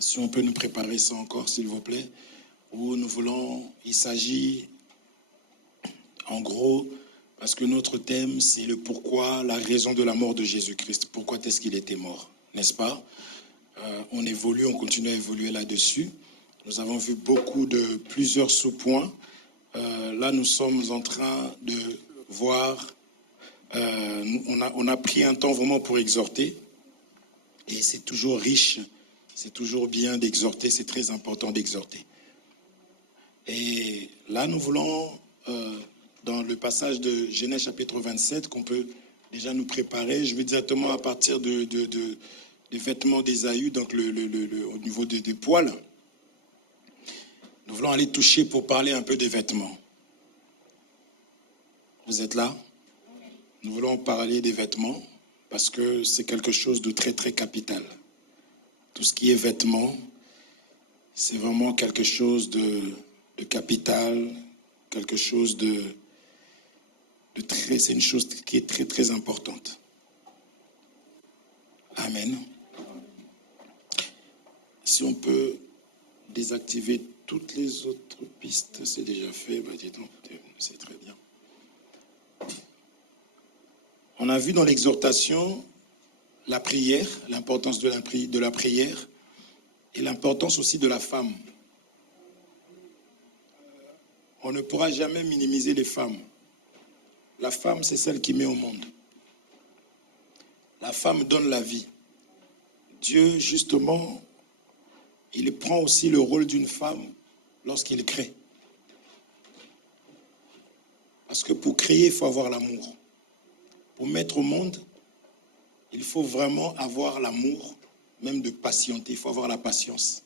Si on peut nous préparer ça encore, s'il vous plaît. Où nous voulons, il s'agit, en gros, parce que notre thème, c'est le pourquoi, la raison de la mort de Jésus-Christ. Pourquoi est-ce qu'il était mort, n'est-ce pas? On évolue, on continue à évoluer là-dessus. Nous avons vu plusieurs sous-points. Là, nous sommes en train de voir, on a pris un temps vraiment pour exhorter, et c'est toujours riche, c'est toujours bien d'exhorter, c'est très important d'exhorter. Et là, nous voulons, dans le passage de Genèse chapitre 27, qu'on peut déjà nous préparer, je vais directement à partir des vêtements d'Ésaü, donc au niveau des poils. Nous voulons aller toucher pour parler un peu des vêtements. Vous êtes là? Nous voulons parler des vêtements parce que c'est quelque chose de très, très capital. Tout ce qui est vêtements, c'est vraiment quelque chose de capital, quelque chose c'est une chose qui est très, très importante. Amen. Si on peut désactiver toutes les autres pistes, c'est déjà fait, dis donc, c'est très bien. On a vu dans l'exhortation la prière, l'importance de la prière et l'importance aussi de la femme. On ne pourra jamais minimiser les femmes. La femme, c'est celle qui met au monde. La femme donne la vie. Dieu, justement, il prend aussi le rôle d'une femme lorsqu'il crée. Parce que pour créer, il faut avoir l'amour. Pour mettre au monde, il faut vraiment avoir l'amour, même de patienter, il faut avoir la patience.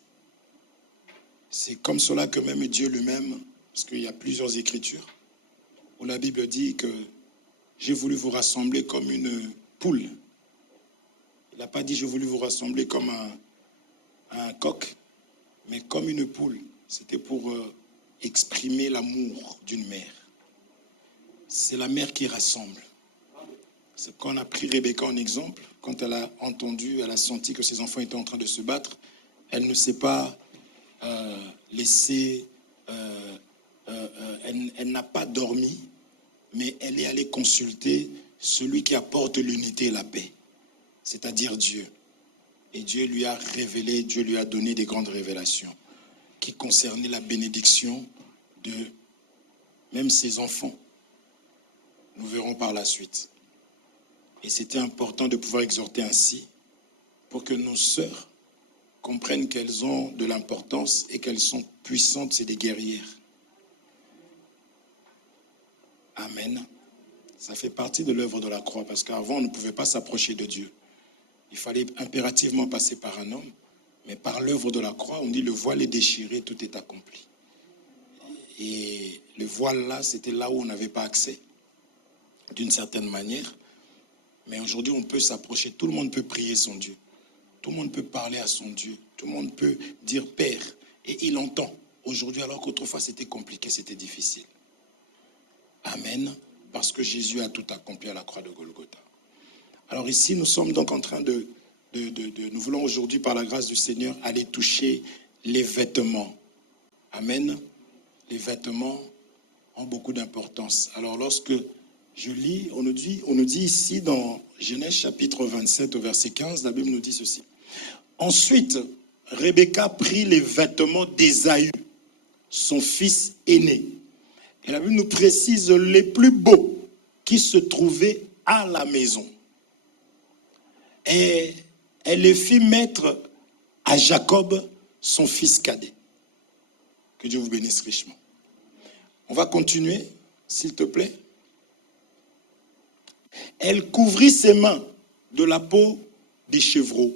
C'est comme cela que même Dieu lui-même, parce qu'il y a plusieurs écritures, où la Bible dit que j'ai voulu vous rassembler comme une poule. Il n'a pas dit j'ai voulu vous rassembler comme un coq, mais comme une poule. C'était pour exprimer l'amour d'une mère. C'est la mère qui rassemble. C'est quand on a pris Rebecca en exemple, quand elle a entendu, elle a senti que ses enfants étaient en train de se battre, elle ne s'est pas laissée, elle n'a pas dormi, mais elle est allée consulter celui qui apporte l'unité et la paix, c'est-à-dire Dieu. Et Dieu lui a révélé, Dieu lui a donné des grandes révélations qui concernaient la bénédiction de même ses enfants. Nous verrons par la suite. Et c'était important de pouvoir exhorter ainsi pour que nos sœurs comprennent qu'elles ont de l'importance et qu'elles sont puissantes, c'est des guerrières. Amen. Ça fait partie de l'œuvre de la croix parce qu'avant, on ne pouvait pas s'approcher de Dieu. Il fallait impérativement passer par un homme, mais par l'œuvre de la croix, on dit le voile est déchiré, tout est accompli. Et le voile là, c'était là où on n'avait pas accès, d'une certaine manière. Mais aujourd'hui, on peut s'approcher, tout le monde peut prier son Dieu. Tout le monde peut parler à son Dieu. Tout le monde peut dire Père. Et il entend aujourd'hui, alors qu'autrefois c'était compliqué, c'était difficile. Amen. Parce que Jésus a tout accompli à la croix de Golgotha. Alors ici, nous sommes donc en train nous voulons aujourd'hui, par la grâce du Seigneur, aller toucher les vêtements. Amen. Les vêtements ont beaucoup d'importance. Alors lorsque je lis, on nous dit ici dans Genèse chapitre 27 au verset 15, la Bible nous dit ceci. Ensuite, Rebecca prit les vêtements d'Ésaü, son fils aîné. Et la Bible nous précise les plus beaux qui se trouvaient à la maison. Et elle les fit mettre à Jacob, son fils cadet. Que Dieu vous bénisse richement. On va continuer, s'il te plaît. Elle couvrit ses mains de la peau des chevreaux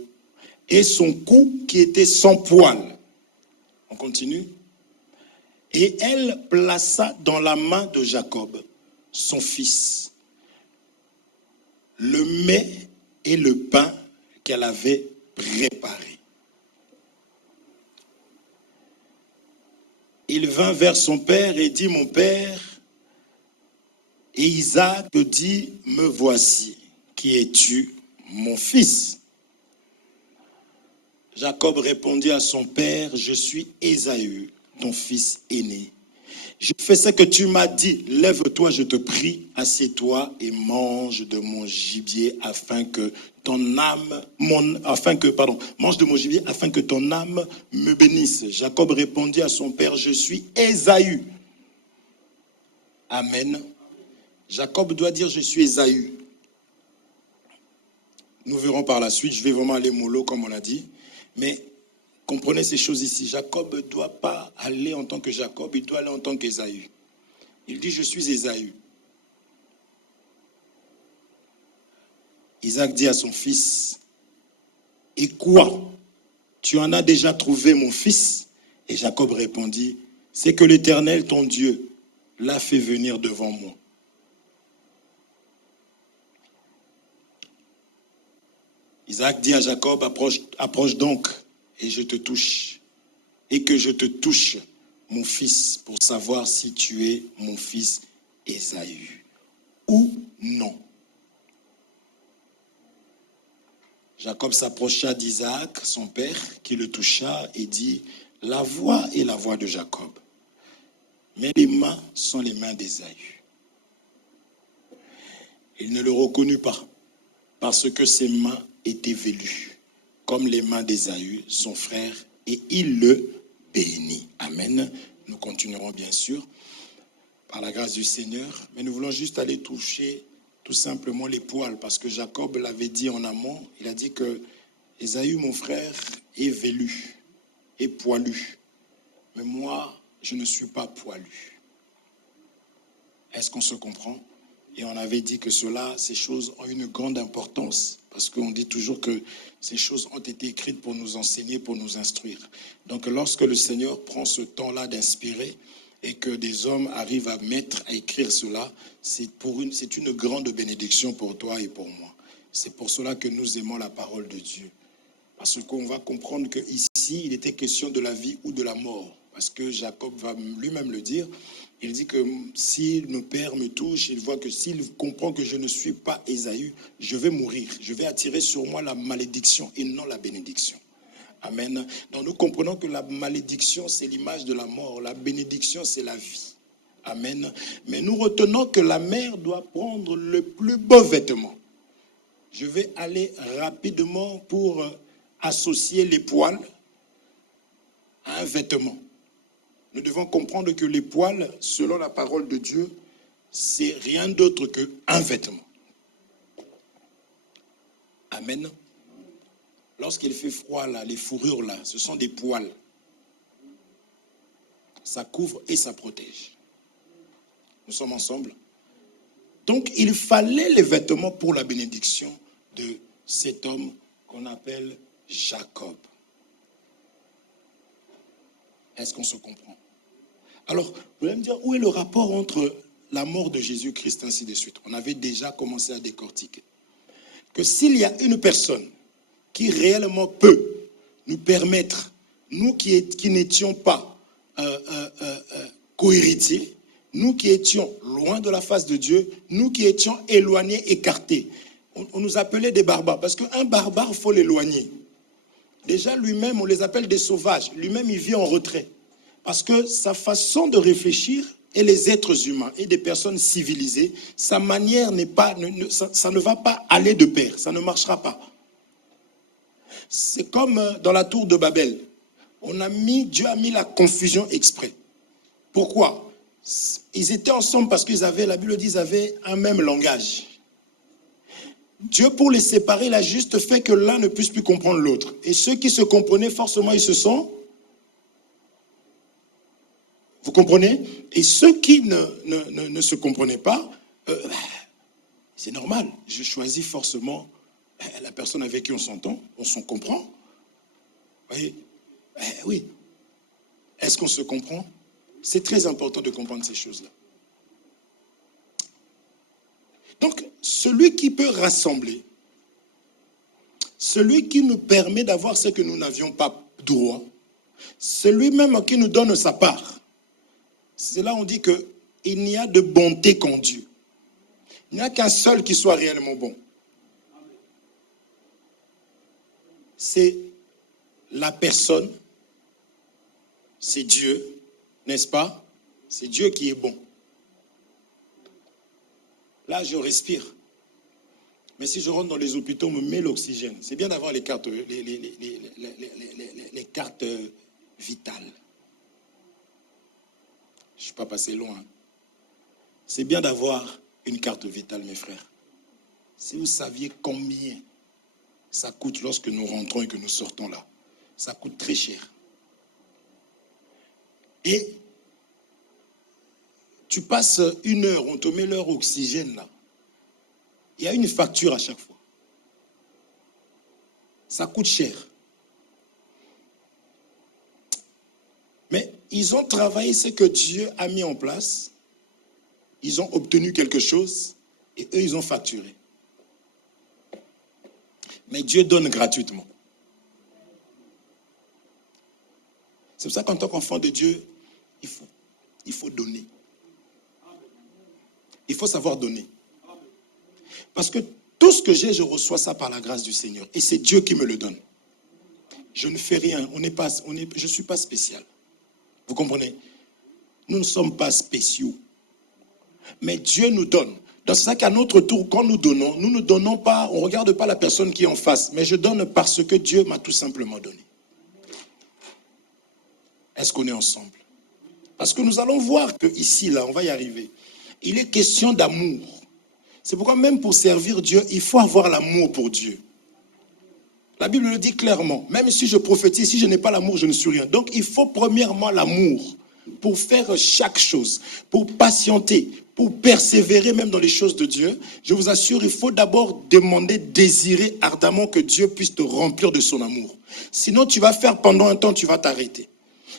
et son cou qui était sans poil. On continue. Et elle plaça dans la main de Jacob, son fils, le mets et le pain qu'elle avait préparé. Il vint vers son père et dit, mon père. Et Isaac dit, me voici, qui es-tu, mon fils? Jacob répondit à son père, je suis Ésaü, ton fils aîné. Je fais ce que tu m'as dit. Lève-toi, je te prie, assieds-toi et mange de mon gibier afin que ton âme, mange de mon gibier afin que ton âme me bénisse. Jacob répondit à son père, je suis Ésaü. Amen. Jacob doit dire, je suis Ésaü. Nous verrons par la suite, je vais vraiment aller mollo comme on a dit. Mais comprenez ces choses ici. Jacob ne doit pas aller en tant que Jacob, il doit aller en tant qu'Ésaü. Il dit, je suis Ésaü. Isaac dit à son fils, et quoi? Tu en as déjà trouvé mon fils? Et Jacob répondit, c'est que l'Éternel, ton Dieu, l'a fait venir devant moi. Isaac dit à Jacob, approche donc, et je te touche, et que je te touche, mon fils, pour savoir si tu es mon fils Ésaü, ou non. Jacob s'approcha d'Isaac, son père, qui le toucha, et dit, la voix est la voix de Jacob, mais les mains sont les mains d'Ésaü. Il ne le reconnut pas, parce que ses mains étaient velues, comme les mains d'Ésaü, son frère, et il le bénit. Amen. Nous continuerons bien sûr par la grâce du Seigneur, mais nous voulons juste aller toucher tout simplement les poils, parce que Jacob l'avait dit en amont, il a dit que Ésaü, mon frère, est velu, est poilu, mais moi, je ne suis pas poilu. Est-ce qu'on se comprend? Et on avait dit que ces choses ont une grande importance, parce qu'on dit toujours que ces choses ont été écrites pour nous enseigner, pour nous instruire. Donc lorsque le Seigneur prend ce temps-là d'inspirer, et que des hommes arrivent à écrire cela, c'est une grande bénédiction pour toi et pour moi. C'est pour cela que nous aimons la parole de Dieu. Parce qu'on va comprendre qu'ici, il était question de la vie ou de la mort. Parce que Jacob va lui-même le dire. Il dit que si nos pères me touchent, il voit que s'il comprend que je ne suis pas Ésaü, je vais mourir. Je vais attirer sur moi la malédiction et non la bénédiction. Amen. Donc nous comprenons que la malédiction, c'est l'image de la mort. La bénédiction, c'est la vie. Amen. Mais nous retenons que la mère doit prendre le plus beau vêtement. Je vais aller rapidement pour associer les poils à un vêtement. Nous devons comprendre que les poils, selon la parole de Dieu, c'est rien d'autre qu'un vêtement. Amen. Lorsqu'il fait froid, là, les fourrures, là, ce sont des poils. Ça couvre et ça protège. Nous sommes ensemble. Donc, il fallait les vêtements pour la bénédiction de cet homme qu'on appelle Jacob. Est-ce qu'on se comprend? Alors, vous allez me dire, où est le rapport entre la mort de Jésus-Christ, ainsi de suite? On avait déjà commencé à décortiquer. Que s'il y a une personne qui réellement peut nous permettre, nous qui n'étions pas co-héritiers, nous qui étions loin de la face de Dieu, nous qui étions éloignés, écartés. On nous appelait des barbares, parce qu'un barbare, il faut l'éloigner. Déjà, lui-même, on les appelle des sauvages. Lui-même, il vit en retrait. Parce que sa façon de réfléchir, et les êtres humains, et des personnes civilisées, sa manière n'est pas, ça ne va pas aller de pair, ça ne marchera pas. C'est comme dans la tour de Babel. Dieu a mis la confusion exprès. Pourquoi? Ils étaient ensemble parce qu'ils avaient, la Bible dit, ils avaient un même langage. Dieu, pour les séparer, il a juste fait que l'un ne puisse plus comprendre l'autre. Et ceux qui se comprenaient, forcément, ils se sont... Vous comprenez? Et ceux qui ne se comprenaient pas, c'est normal. Je choisis forcément la personne avec qui on s'entend, on s'en comprend. Vous voyez? Oui. Est-ce qu'on se comprend? C'est très important de comprendre ces choses-là. Donc, celui qui peut rassembler, celui qui nous permet d'avoir ce que nous n'avions pas droit, celui même qui nous donne sa part, c'est là on dit qu'il n'y a de bonté qu'en Dieu. Il n'y a qu'un seul qui soit réellement bon. C'est la personne, c'est Dieu, n'est-ce pas? C'est Dieu qui est bon. Là, je respire. Mais si je rentre dans les hôpitaux, on me met l'oxygène. C'est bien d'avoir les cartes, les cartes vitales. Je ne suis pas passé loin. C'est bien d'avoir une carte vitale, mes frères. Si vous saviez combien ça coûte lorsque nous rentrons et que nous sortons là, ça coûte très cher. Et tu passes 1 heure, on te met leur oxygène là. Il y a une facture à chaque fois. Ça coûte cher. Mais ils ont travaillé ce que Dieu a mis en place. Ils ont obtenu quelque chose et eux, ils ont facturé. Mais Dieu donne gratuitement. C'est pour ça qu'en tant qu'enfant de Dieu, il faut donner. Il faut savoir donner. Parce que tout ce que j'ai, je reçois ça par la grâce du Seigneur. Et c'est Dieu qui me le donne. Je ne fais rien. Je ne suis pas spécial. Vous comprenez? Nous ne sommes pas spéciaux. Mais Dieu nous donne. C'est ça qu'à notre tour, quand nous ne donnons pas, on ne regarde pas la personne qui est en face. Mais je donne parce que Dieu m'a tout simplement donné. Est-ce qu'on est ensemble? Parce que nous allons voir que ici, là, on va y arriver. Il est question d'amour. C'est pourquoi même pour servir Dieu, il faut avoir l'amour pour Dieu. La Bible le dit clairement. Même si je prophétise, si je n'ai pas l'amour, je ne suis rien. Donc il faut premièrement l'amour pour faire chaque chose, pour patienter, pour persévérer même dans les choses de Dieu. Je vous assure, il faut d'abord demander, désirer ardemment que Dieu puisse te remplir de son amour. Sinon, tu vas faire pendant un temps, tu vas t'arrêter.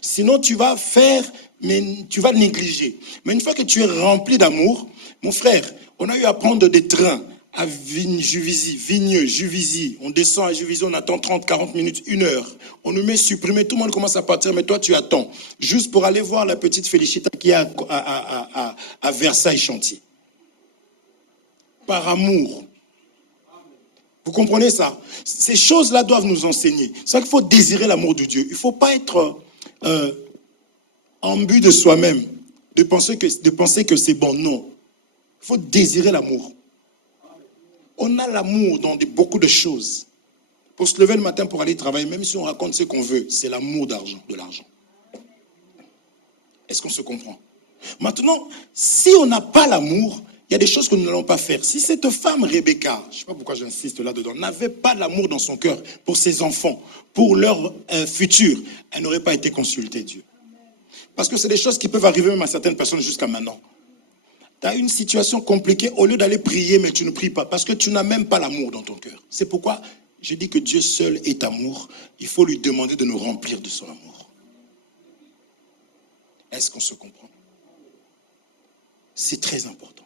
Sinon, tu vas faire, mais tu vas négliger. Mais une fois que tu es rempli d'amour, mon frère, on a eu à prendre des trains à Vigneux, Juvisy. On descend à Juvisy, on attend 30, 40 minutes, 1 heure. On nous met supprimé, tout le monde commence à partir, mais toi, tu attends. Juste pour aller voir la petite Félicita qui est à Versailles-Chantier. Par amour. Vous comprenez ça? Ces choses-là doivent nous enseigner. C'est ça qu'il faut désirer l'amour de Dieu. Il ne faut pas être en but de soi-même, de penser que c'est bon. Non. Il faut désirer l'amour. On a l'amour dans beaucoup de choses. Pour se lever le matin pour aller travailler, même si on raconte ce qu'on veut, c'est l'amour de l'argent. Est-ce qu'on se comprend? Maintenant, si on n'a pas l'amour, il y a des choses que nous n'allons pas faire. Si cette femme, Rebecca, je ne sais pas pourquoi j'insiste là-dedans, n'avait pas l'amour dans son cœur pour ses enfants, pour leur futur, elle n'aurait pas été consultée, Dieu. Parce que c'est des choses qui peuvent arriver même à certaines personnes jusqu'à maintenant. Tu as une situation compliquée, au lieu d'aller prier, mais tu ne pries pas, parce que tu n'as même pas l'amour dans ton cœur. C'est pourquoi je dis que Dieu seul est amour. Il faut lui demander de nous remplir de son amour. Est-ce qu'on se comprend? C'est très important.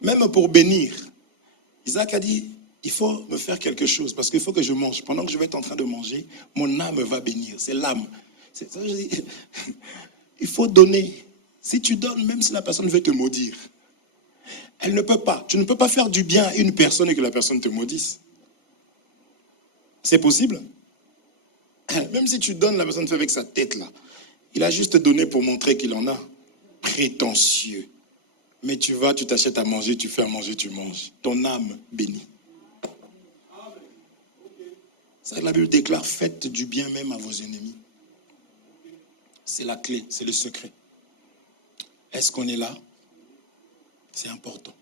Même pour bénir, Isaac a dit, il faut me faire quelque chose, parce qu'il faut que je mange. Pendant que je vais être en train de manger, mon âme va bénir. C'est l'âme. C'est ça que je dis. Il faut donner. Si tu donnes, même si la personne veut te maudire, elle ne peut pas. Tu ne peux pas faire du bien à une personne et que la personne te maudisse. C'est possible? Même si tu donnes, la personne fait avec sa tête là. Il a juste donné pour montrer qu'il en a. Prétentieux. Mais tu vas, tu t'achètes à manger, tu fais à manger, tu manges. Ton âme bénit. Ça, la Bible déclare, faites du bien même à vos ennemis. C'est la clé, c'est le secret. Est-ce qu'on est là? C'est important.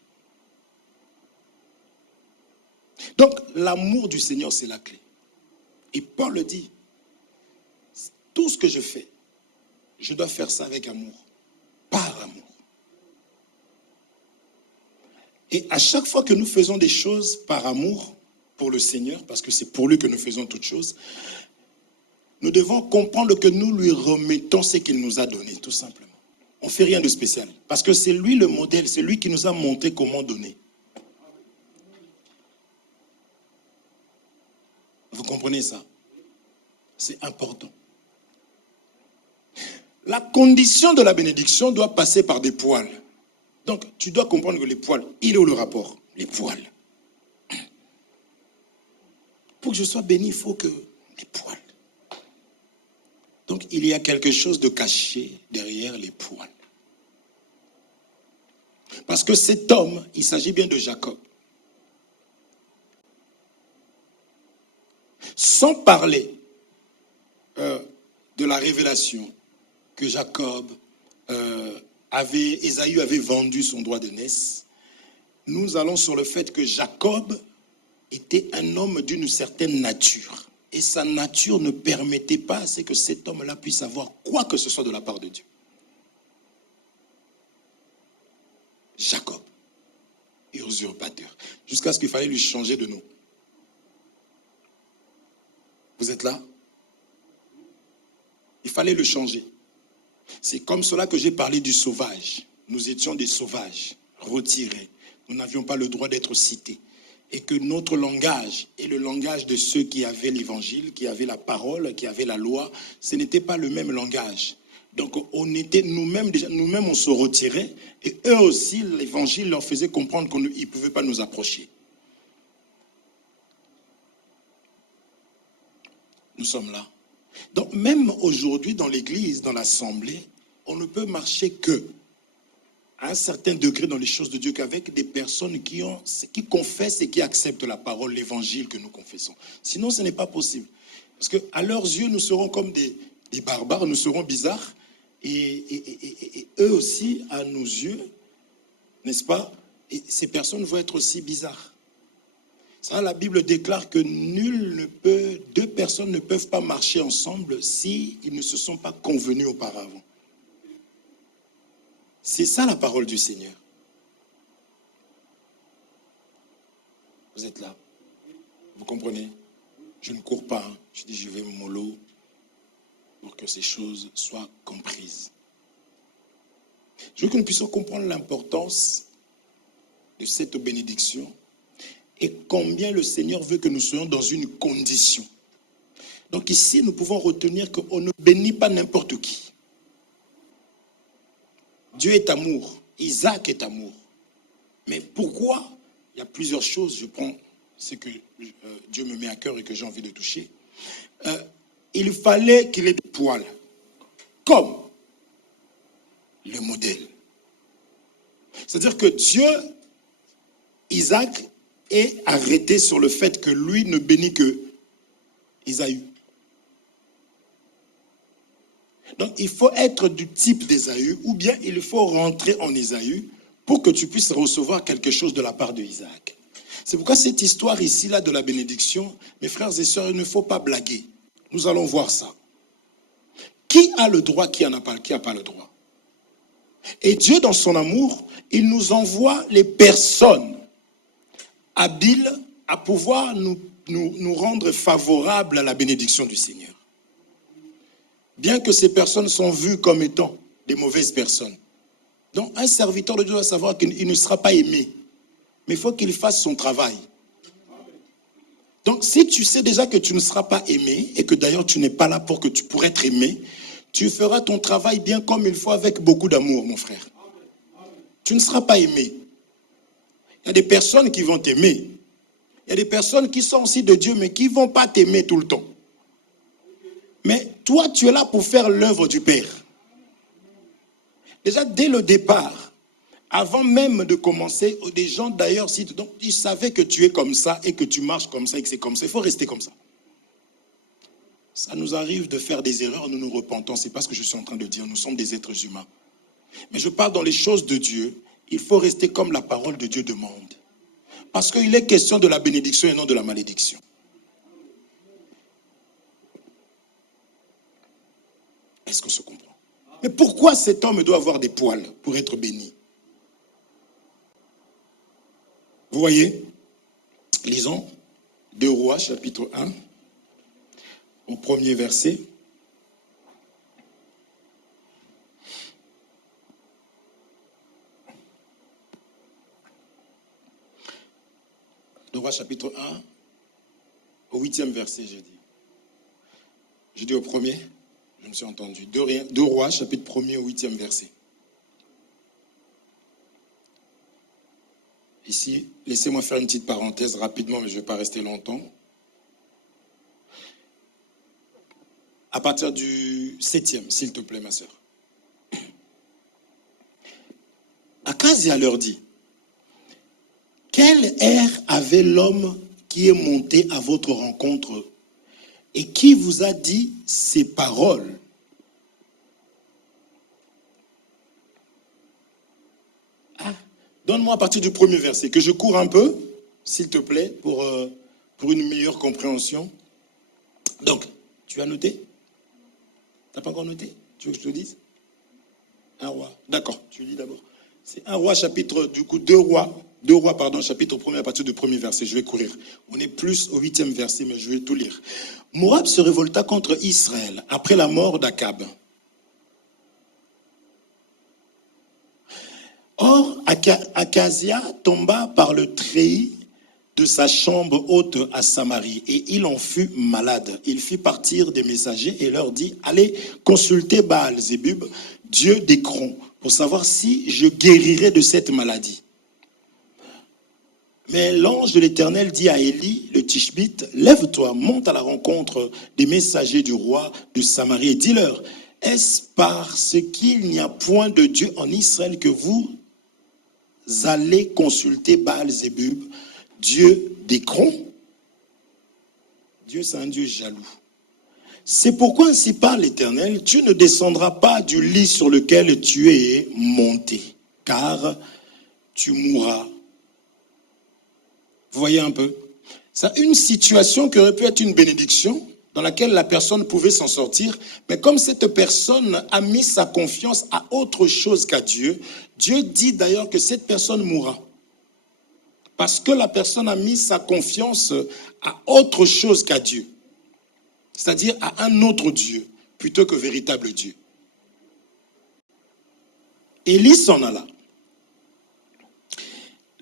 Donc, l'amour du Seigneur, c'est la clé. Et Paul le dit, tout ce que je fais, je dois faire ça avec amour, par amour. Et à chaque fois que nous faisons des choses par amour pour le Seigneur, parce que c'est pour lui que nous faisons toutes choses, nous devons comprendre que nous lui remettons ce qu'il nous a donné, tout simplement. On ne fait rien de spécial. Parce que c'est lui le modèle, c'est lui qui nous a montré comment donner. Vous comprenez ça? C'est important. La condition de la bénédiction doit passer par des poils. Donc, tu dois comprendre que les poils, il est où le rapport? Les poils. Pour que je sois béni, il faut que les poils. Donc, il y a quelque chose de caché derrière les poils. Parce que cet homme, il s'agit bien de Jacob. Sans parler de la révélation que Jacob Ésaü avait vendu son droit de naissance, nous allons sur le fait que Jacob était un homme d'une certaine nature. Et sa nature ne permettait pas à ce que cet homme-là puisse avoir quoi que ce soit de la part de Dieu. Jacob, usurpateur, jusqu'à ce qu'il fallait lui changer de nom. Vous êtes là? Il fallait le changer. C'est comme cela que j'ai parlé du sauvage. Nous étions des sauvages, retirés. Nous n'avions pas le droit d'être cités. Et que notre langage est le langage de ceux qui avaient l'évangile, qui avaient la parole, qui avaient la loi. Ce n'était pas le même langage. Donc on était nous-mêmes, on se retirait. Et eux aussi, l'évangile leur faisait comprendre qu'ils ne pouvaient pas nous approcher. Nous sommes là. Donc même aujourd'hui dans l'église, dans l'assemblée, on ne peut marcher que à un certain degré dans les choses de Dieu qu'avec des personnes qui confessent et qui acceptent la parole, l'évangile que nous confessons. Sinon, ce n'est pas possible. Parce qu'à leurs yeux, nous serons comme des barbares, nous serons bizarres. Et eux aussi, à nos yeux, n'est-ce pas? Et ces personnes vont être aussi bizarres. Ça, la Bible déclare que deux personnes ne peuvent pas marcher ensemble s'ils ne se sont pas convenus auparavant. C'est ça la parole du Seigneur. Vous êtes là? Vous comprenez? Je ne cours pas. Je dis, je vais mollo pour que ces choses soient comprises. Je veux que nous puissions comprendre l'importance de cette bénédiction et combien le Seigneur veut que nous soyons dans une condition. Donc ici, nous pouvons retenir qu'on ne bénit pas n'importe qui. Dieu est amour. Isaac est amour. Mais pourquoi? Il y a plusieurs choses. Je prends ce que Dieu me met à cœur et que j'ai envie de toucher. Il fallait qu'il ait des poils. Comme le modèle. C'est-à-dire que Dieu, Isaac, est arrêté sur le fait que lui ne bénit que Ésaü. Donc il faut être du type d'Ésaü, ou bien il faut rentrer en Ésaü pour que tu puisses recevoir quelque chose de la part de Isaac. C'est pourquoi cette histoire ici-là de la bénédiction, mes frères et sœurs, il ne faut pas blaguer. Nous allons voir ça. Qui a le droit, qui n'a pas le droit? Et Dieu, dans son amour, il nous envoie les personnes habiles à pouvoir nous rendre favorables à la bénédiction du Seigneur. Bien que ces personnes sont vues comme étant des mauvaises personnes. Donc un serviteur de Dieu doit savoir qu'il ne sera pas aimé. Mais il faut qu'il fasse son travail. Donc si tu sais déjà que tu ne seras pas aimé, et que d'ailleurs tu n'es pas là pour être aimé, tu feras ton travail bien comme il faut avec beaucoup d'amour, mon frère. Tu ne seras pas aimé. Il y a des personnes qui vont t'aimer. Il y a des personnes qui sont aussi de Dieu, mais qui ne vont pas t'aimer tout le temps. Mais toi, tu es là pour faire l'œuvre du Père. Déjà, dès le départ, avant même de commencer, des gens d'ailleurs, donc, ils savaient que tu es comme ça et que tu marches comme ça et que c'est comme ça. Il faut rester comme ça. Ça nous arrive de faire des erreurs, nous nous repentons. C'est pas ce que je suis en train de dire. Nous sommes des êtres humains. Mais je parle dans les choses de Dieu. Il faut rester comme la parole de Dieu demande. Parce qu'il est question de la bénédiction et non de la malédiction. Est-ce qu'on se comprend? Mais pourquoi cet homme doit avoir des poils pour être béni? Vous voyez? Lisons 2 Rois, chapitre 1, au premier verset. Rois chapitre 1, au 8e verset, j'ai dit. J'ai dit au premier, je me suis entendu. 2 Rois, chapitre 1er, au 8e verset. Ici, laissez-moi faire une petite parenthèse rapidement, mais je ne vais pas rester longtemps. à partir du 7e, s'il te plaît, ma sœur. Akazia leur dit, quel air avait l'homme qui est monté à votre rencontre et qui vous a dit ces paroles? Donne-moi à partir du premier verset, que je cours un peu, s'il te plaît, pour une meilleure compréhension. Donc, tu as noté? Tu n'as pas encore noté? Tu veux que je te dise? Un roi. D'accord, tu lis d'abord. C'est un roi chapitre, du coup, deux rois, chapitre 1er à partir du premier verset. Je vais courir. On est plus au 8e verset, mais je vais tout lire. Moab se révolta contre Israël après la mort d'Akab. Or, Akazia tomba par le treillis de sa chambre haute à Samarie, et il en fut malade. Il fit partir des messagers et leur dit, allez consulter Baal-Zébub, dieu d'Écron, pour savoir si je guérirai de cette maladie. Mais l'ange de l'Éternel dit à Élie, le Tishbite, lève-toi, monte à la rencontre des messagers du roi de Samarie et dis-leur, est-ce parce qu'il n'y a point de Dieu en Israël que vous allez consulter Baal-Zébub, dieu d'Écron? Dieu, c'est un Dieu jaloux. C'est pourquoi ainsi parle l'Éternel, tu ne descendras pas du lit sur lequel tu es monté, car tu mourras. Vous voyez un peu? C'est une situation qui aurait pu être une bénédiction, dans laquelle la personne pouvait s'en sortir, mais comme cette personne a mis sa confiance à autre chose qu'à Dieu, Dieu dit d'ailleurs que cette personne mourra. Parce que la personne a mis sa confiance à autre chose qu'à Dieu. C'est-à-dire à un autre Dieu, plutôt que véritable Dieu. Élie s'en alla.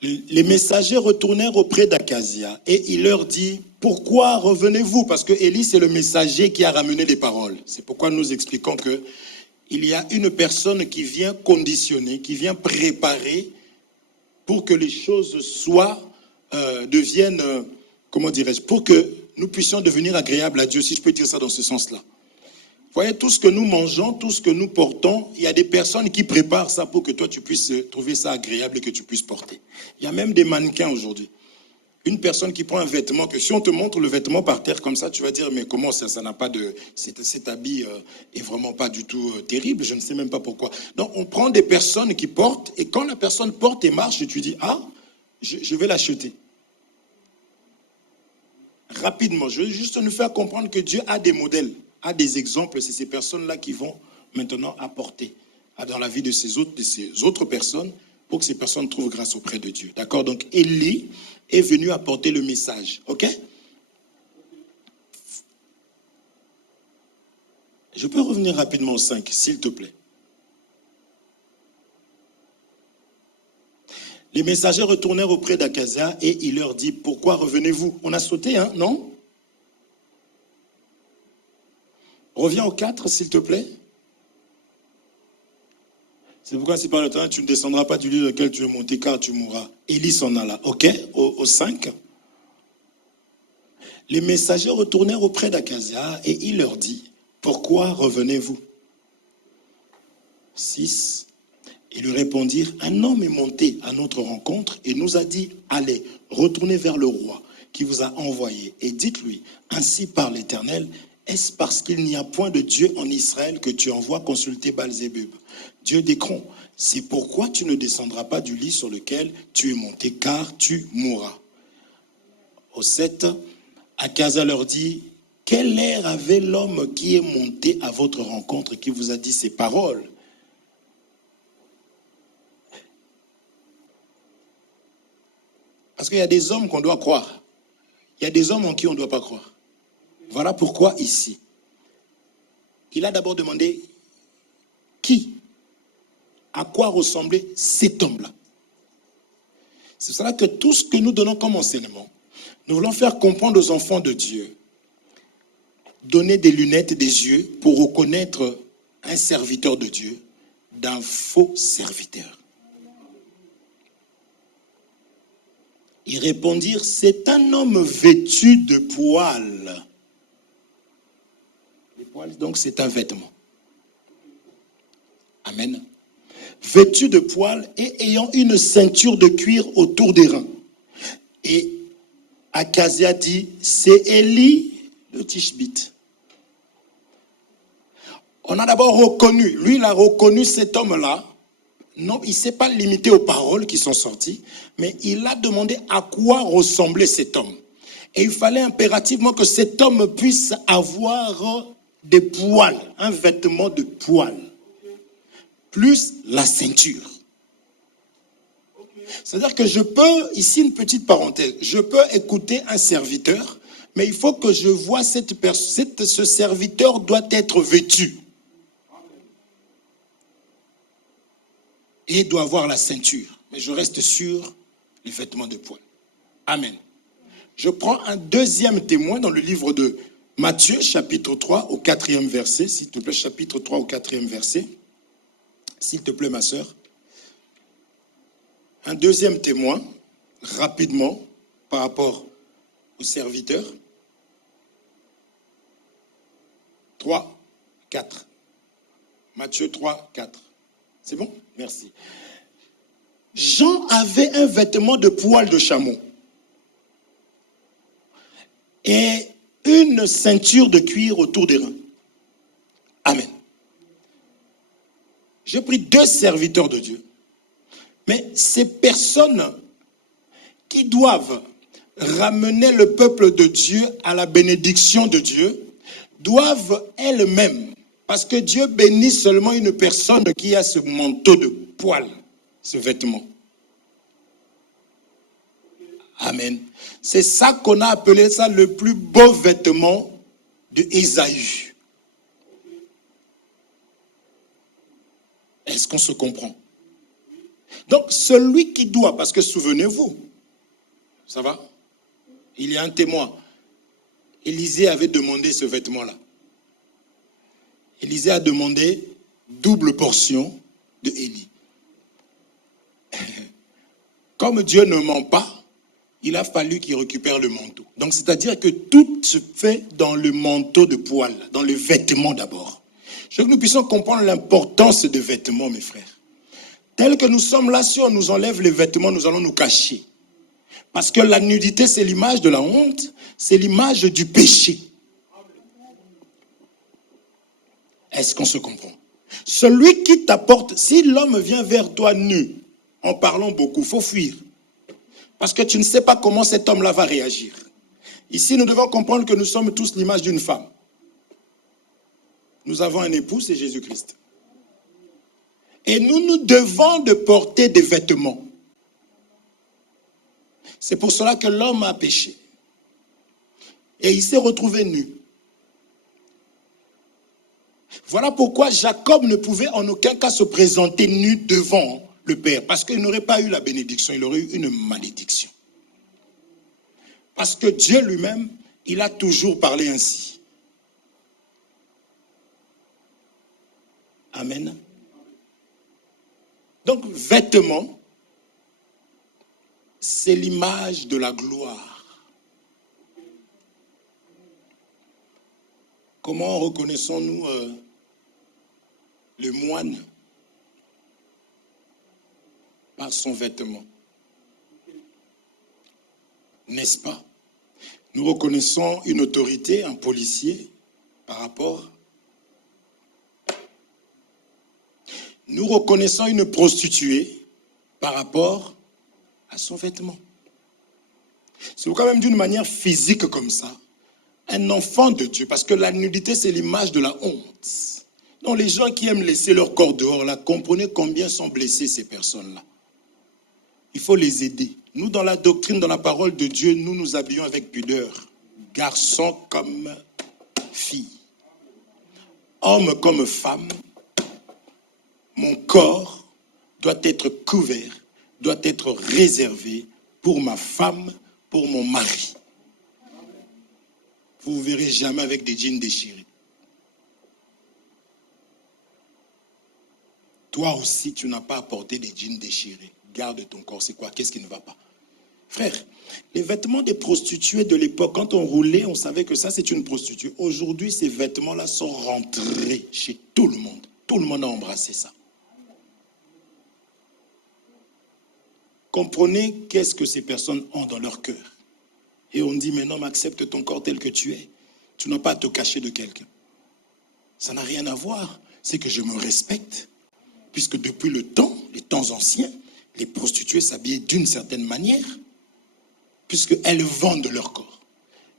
Les messagers retournèrent auprès d'Akazia et il leur dit, pourquoi revenez-vous? Parce que Élie, c'est le messager qui a ramené les paroles. C'est pourquoi nous expliquons que il y a une personne qui vient conditionner, qui vient préparer pour que les choses deviennent, comment dirais-je, pour que nous puissions devenir agréables à Dieu, si je peux dire ça dans ce sens-là. Vous voyez, tout ce que nous mangeons, tout ce que nous portons, il y a des personnes qui préparent ça pour que toi, tu puisses trouver ça agréable et que tu puisses porter. Il y a même des mannequins aujourd'hui. Une personne qui prend un vêtement, que si on te montre le vêtement par terre comme ça, tu vas dire, mais comment ça n'a pas de... Cet habit est vraiment pas du tout terrible, je ne sais même pas pourquoi. Donc, on prend des personnes qui portent, et quand la personne porte et marche, tu dis, ah, je vais l'acheter. Rapidement, je veux juste nous faire comprendre que Dieu a des modèles, a des exemples, c'est ces personnes-là qui vont maintenant apporter dans la vie de ces autres personnes pour que ces personnes trouvent grâce auprès de Dieu. D'accord? Donc, Élie est venu apporter le message. OK? Je peux revenir rapidement au 5, s'il te plaît. Les messagers retournèrent auprès d'Akazia et il leur dit, pourquoi revenez-vous? On a sauté, hein, non? Reviens au 4, s'il te plaît. C'est pourquoi si par le temps, tu ne descendras pas du lit dans lequel tu es monté, car tu mourras. Élie s'en alla. OK? Au 5. Les messagers retournèrent auprès d'Akazia et il leur dit, pourquoi revenez-vous? 6. Ils lui répondirent, un homme est monté à notre rencontre et nous a dit, allez, retournez vers le roi qui vous a envoyé et dites-lui, ainsi parle l'Éternel, est-ce parce qu'il n'y a point de Dieu en Israël que tu envoies consulter Baal-Zébub, Dieu d'Écron? C'est pourquoi tu ne descendras pas du lit sur lequel tu es monté, car tu mourras. Au 7, Akazia leur dit, quel air avait l'homme qui est monté à votre rencontre, qui vous a dit ces paroles? Parce qu'il y a des hommes qu'on doit croire. Il y a des hommes en qui on ne doit pas croire. Voilà pourquoi ici, il a d'abord demandé qui, à quoi ressemblait cet homme-là. C'est cela que tout ce que nous donnons comme enseignement, nous voulons faire comprendre aux enfants de Dieu, donner des lunettes et des yeux pour reconnaître un serviteur de Dieu d'un faux serviteur. Ils répondirent, c'est un homme vêtu de poils. Poil, donc c'est un vêtement. Amen. Vêtu de poil et ayant une ceinture de cuir autour des reins. Et Akazia dit, c'est Élie le Tishbite. On a d'abord reconnu, lui il a reconnu cet homme-là. Non, il ne s'est pas limité aux paroles qui sont sorties, mais il a demandé à quoi ressemblait cet homme. Et il fallait impérativement que cet homme puisse avoir des poils, un vêtement de poils, plus la ceinture. C'est-à-dire que je peux, ici une petite parenthèse, je peux écouter un serviteur, mais il faut que je vois ce serviteur doit être vêtu. Et doit avoir la ceinture. Mais je reste sur les vêtements de poil. Amen. Je prends un deuxième témoin dans le livre de Matthieu, chapitre 3, au 4e verset. S'il te plaît, chapitre 3, au 4e verset. S'il te plaît, ma sœur. Un deuxième témoin, rapidement, par rapport au serviteur. 3, 4. Matthieu 3, 4. C'est bon? Merci. Jean avait un vêtement de poil de chameau et une ceinture de cuir autour des reins. Amen. J'ai pris 2 serviteurs de Dieu. Mais ces personnes qui doivent ramener le peuple de Dieu à la bénédiction de Dieu doivent elles-mêmes, parce que Dieu bénit seulement une personne qui a ce manteau de poil, ce vêtement. Amen. C'est ça qu'on a appelé ça le plus beau vêtement de Ésaü. Est-ce qu'on se comprend? Donc, celui qui doit, parce que souvenez-vous, ça va? Il y a un témoin. Élisée avait demandé ce vêtement-là. Élisée a demandé double portion de Élie. Comme Dieu ne ment pas, il a fallu qu'il récupère le manteau. Donc, c'est-à-dire que tout se fait dans le manteau de poil, dans le vêtement d'abord. Je veux que nous puissions comprendre l'importance des vêtements, mes frères. Tel que nous sommes là, si on nous enlève les vêtements, nous allons nous cacher. Parce que la nudité, c'est l'image de la honte, c'est l'image du péché. Est-ce qu'on se comprend? Celui qui t'apporte, si l'homme vient vers toi nu, en parlant beaucoup, il faut fuir. Parce que tu ne sais pas comment cet homme-là va réagir. Ici, nous devons comprendre que nous sommes tous l'image d'une femme. Nous avons un époux, c'est Jésus-Christ. Et nous devons de porter des vêtements. C'est pour cela que l'homme a péché. Et il s'est retrouvé nu. Voilà pourquoi Jacob ne pouvait en aucun cas se présenter nu devant le Père. Parce qu'il n'aurait pas eu la bénédiction, il aurait eu une malédiction. Parce que Dieu lui-même, il a toujours parlé ainsi. Amen. Donc, vêtements, c'est l'image de la gloire. Comment reconnaissons-nous le moine? Par son vêtement. N'est-ce pas? Nous reconnaissons une autorité, un policier, par rapport. Nous reconnaissons une prostituée par rapport à son vêtement. C'est quand même d'une manière physique comme ça. Un enfant de Dieu, parce que la nudité, c'est l'image de la honte. Donc les gens qui aiment laisser leur corps dehors, là, comprenez combien sont blessés ces personnes-là. Il faut les aider. Nous, dans la doctrine, dans la parole de Dieu, nous nous habillons avec pudeur. Garçons comme filles. Hommes comme femmes. Mon corps doit être couvert, doit être réservé pour ma femme, pour mon mari. Vous ne verrez jamais avec des jeans déchirés. Toi aussi, tu n'as pas à porter des jeans déchirés. Garde ton corps. C'est quoi? Qu'est-ce qui ne va pas? Frère, les vêtements des prostituées de l'époque, quand on roulait, on savait que ça, c'est une prostituée. Aujourd'hui, ces vêtements-là sont rentrés chez tout le monde. Tout le monde a embrassé ça. Comprenez qu'est-ce que ces personnes ont dans leur cœur. Et on dit, mais non, accepte ton corps tel que tu es. Tu n'as pas à te cacher de quelqu'un. Ça n'a rien à voir. C'est que je me respecte. Puisque depuis les temps anciens, les prostituées s'habillaient d'une certaine manière. Puisqu'elles vendent leur corps.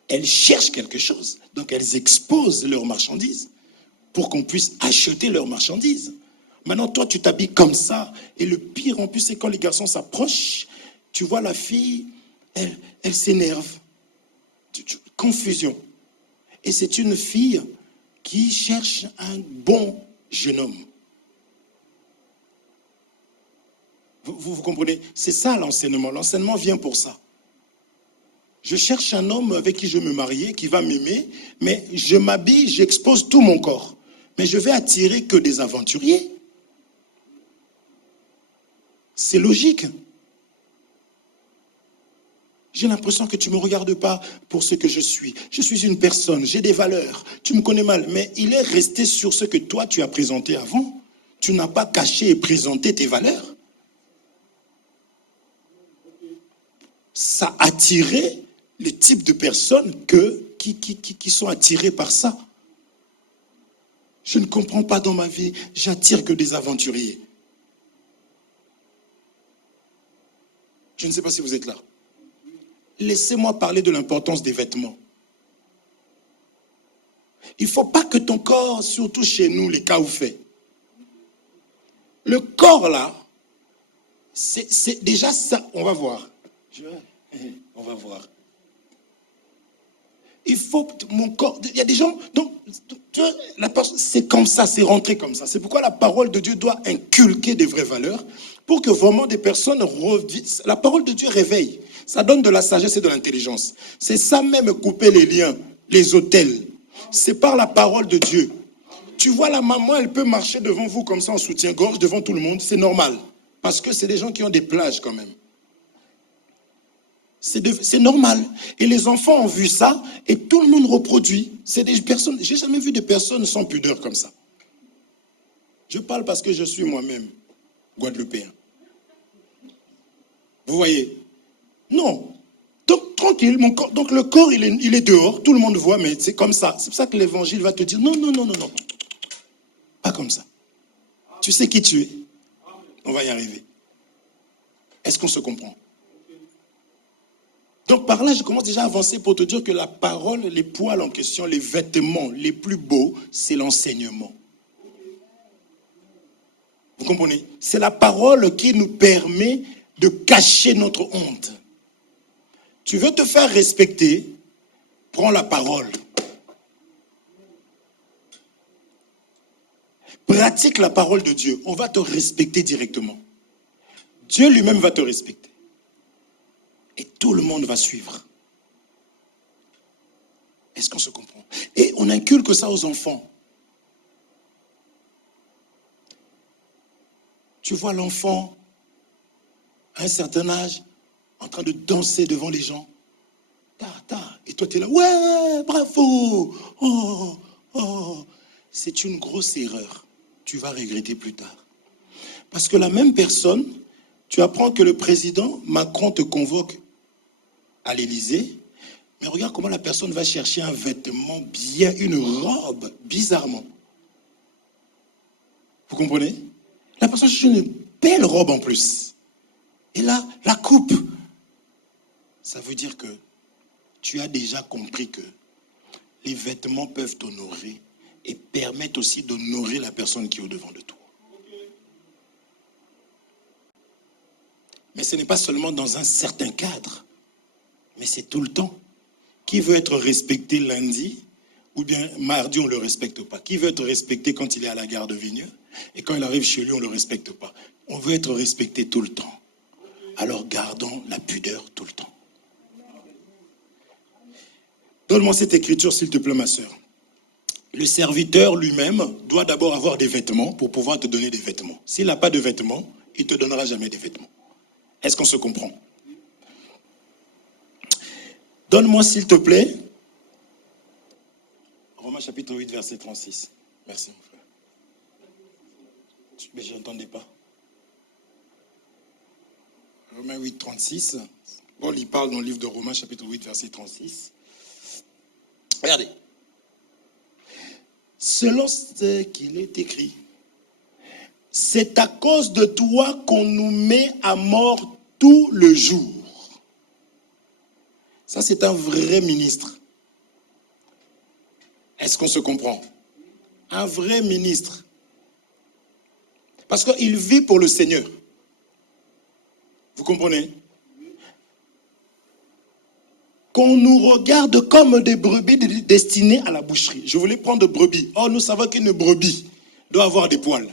Elles cherchent quelque chose. Donc elles exposent leurs marchandises pour qu'on puisse acheter leurs marchandises. Maintenant, toi, tu t'habilles comme ça. Et le pire, en plus, c'est quand les garçons s'approchent, tu vois la fille, elle s'énerve. Confusion. Et c'est une fille qui cherche un bon jeune homme. Vous comprenez? C'est ça l'enseignement. L'enseignement vient pour ça. Je cherche un homme avec qui je me marie, qui va m'aimer, mais je m'habille, j'expose tout mon corps. Mais je vais attirer que des aventuriers. C'est logique. J'ai l'impression que tu ne me regardes pas pour ce que je suis. Je suis une personne, j'ai des valeurs. Tu me connais mal, mais il est resté sur ce que toi tu as présenté avant. Tu n'as pas caché et présenté tes valeurs. Ça a attiré le type de personnes qui sont attirées par ça. Je ne comprends pas dans ma vie, j'attire que des aventuriers. Je ne sais pas si vous êtes là. Laissez-moi parler de l'importance des vêtements. Il ne faut pas que ton corps, surtout chez nous, les cas où fait. Le corps là, c'est déjà ça. On va voir. On va voir. Il faut mon corps. Il y a des gens. Donc, c'est comme ça, c'est rentré comme ça. C'est pourquoi la parole de Dieu doit inculquer des vraies valeurs pour que vraiment des personnes reviennent. La parole de Dieu réveille. Ça donne de la sagesse et de l'intelligence. C'est ça même couper les liens, les autels. C'est par la parole de Dieu. Tu vois, la maman, elle peut marcher devant vous comme ça en soutien-gorge, devant tout le monde. C'est normal. Parce que c'est des gens qui ont des plages quand même. C'est normal. Et les enfants ont vu ça et tout le monde reproduit. C'est des personnes. J'ai jamais vu des personnes sans pudeur comme ça. Je parle parce que je suis moi-même guadeloupéen. Vous voyez? Non. Donc, tranquille, mon corps, donc le corps, il est dehors, tout le monde voit, mais c'est comme ça. C'est pour ça que l'évangile va te dire, non, non, non, non, non. Pas comme ça. Tu sais qui tu es. On va y arriver. Est-ce qu'on se comprend? Donc par là, je commence déjà à avancer pour te dire que la parole, les poils en question, les vêtements les plus beaux, c'est l'enseignement. Vous comprenez? C'est la parole qui nous permet de cacher notre honte. Tu veux te faire respecter, prends la parole. Pratique la parole de Dieu. On va te respecter directement. Dieu lui-même va te respecter. Et tout le monde va suivre. Est-ce qu'on se comprend? Et on inculque ça aux enfants. Tu vois l'enfant, à un certain âge, en train de danser devant les gens. Et toi, tu es là, ouais, bravo. Oh, oh. C'est une grosse erreur. Tu vas regretter plus tard. Parce que la même personne, tu apprends que le président Macron te convoque à l'Élysée, mais regarde comment la personne va chercher un vêtement bien, une robe, bizarrement. Vous comprenez? La personne cherche une belle robe en plus. Et là, la coupe. Ça veut dire que tu as déjà compris que les vêtements peuvent t'honorer et permettent aussi d'honorer la personne qui est au-devant de toi. Mais ce n'est pas seulement dans un certain cadre, mais c'est tout le temps. Qui veut être respecté lundi, ou bien mardi, on ne le respecte pas? Qui veut être respecté quand il est à la gare de Vigneux, et quand il arrive chez lui, on ne le respecte pas? On veut être respecté tout le temps. Alors gardons la pudeur tout le temps. Donne-moi cette écriture, s'il te plaît, ma sœur. Le serviteur lui-même doit d'abord avoir des vêtements pour pouvoir te donner des vêtements. S'il n'a pas de vêtements, il ne te donnera jamais des vêtements. Est-ce qu'on se comprend? Donne-moi s'il te plaît. Romains chapitre 8, verset 36. Merci mon frère. Mais je n'entendais pas. Romains 8, 36. Paul, il parle dans le livre de Romains chapitre 8, verset 36. Regardez. Selon ce qu'il est écrit, c'est à cause de toi qu'on nous met à mort tout le jour. Ça, c'est un vrai ministre. Est-ce qu'on se comprend? Un vrai ministre. Parce qu'il vit pour le Seigneur. Vous comprenez? Qu'on nous regarde comme des brebis destinées à la boucherie. Je voulais prendre de brebis. Or, nous savons qu'une brebis doit avoir des poils.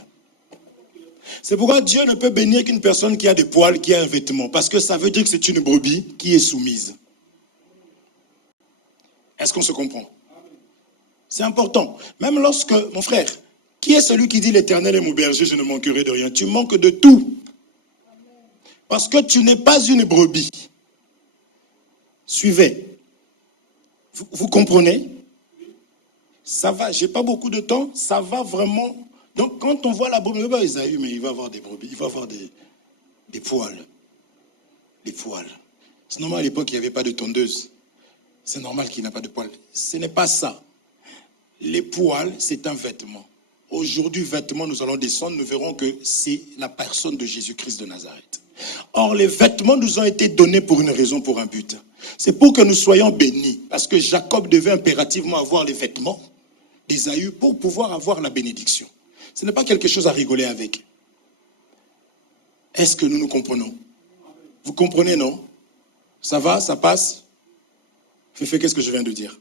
C'est pourquoi Dieu ne peut bénir qu'une personne qui a des poils, qui a un vêtement. Parce que ça veut dire que c'est une brebis qui est soumise. Est-ce qu'on se comprend? C'est important. Même lorsque, mon frère, qui est celui qui dit l'Éternel est mon berger, je ne manquerai de rien? Tu manques de tout. Parce que tu n'es pas une brebis. Suivez. Vous comprenez? Ça va, j'ai pas beaucoup de temps, ça va vraiment. Donc quand on voit la brebis, Esaü, mais il va avoir des brebis, il va avoir des poils. Des poils. C'est normal, à l'époque, il n'y avait pas de tondeuse. C'est normal qu'il n'a pas de poils. Ce n'est pas ça. Les poils, c'est un vêtement. Aujourd'hui, vêtements, nous allons descendre, nous verrons que c'est la personne de Jésus-Christ de Nazareth. Or, les vêtements nous ont été donnés pour une raison, pour un but. C'est pour que nous soyons bénis. Parce que Jacob devait impérativement avoir les vêtements d'Ésaü pour pouvoir avoir la bénédiction. Ce n'est pas quelque chose à rigoler avec. Est-ce que nous nous comprenons? Vous comprenez, non? Ça va, ça passe? Féfé, qu'est-ce que je viens de dire?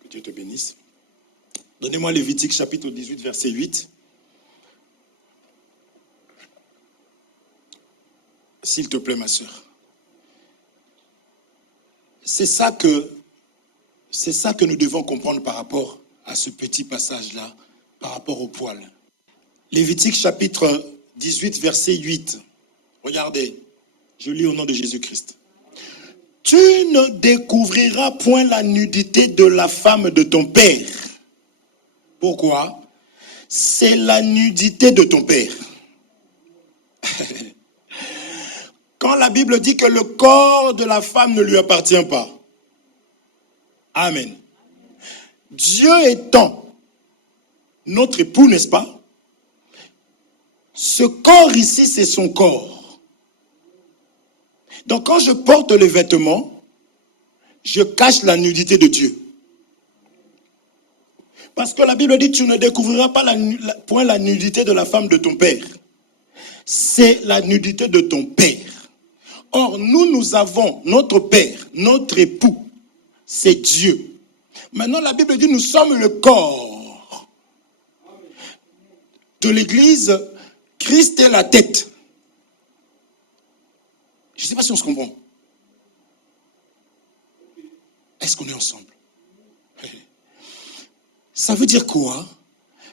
Que Dieu te bénisse. Donnez-moi Lévitique chapitre 18, verset 8. S'il te plaît, ma sœur. C'est ça que nous devons comprendre par rapport à ce petit passage-là, par rapport au poil. Lévitique chapitre 18, verset 8. Regardez, je lis au nom de Jésus-Christ. Tu ne découvriras point la nudité de la femme de ton père. Pourquoi? C'est la nudité de ton père. Quand la Bible dit que le corps de la femme ne lui appartient pas. Amen. Dieu étant notre époux, n'est-ce pas? Ce corps ici, c'est son corps. Donc quand je porte les vêtements, je cache la nudité de Dieu. Parce que la Bible dit, tu ne découvriras pas point la nudité de la femme de ton père. C'est la nudité de ton père. Or, nous avons notre père, notre époux, c'est Dieu. Maintenant, la Bible dit, nous sommes le corps de l'Église. Christ est la tête. Je ne sais pas si on se comprend. Est-ce qu'on est ensemble? Ça veut dire quoi?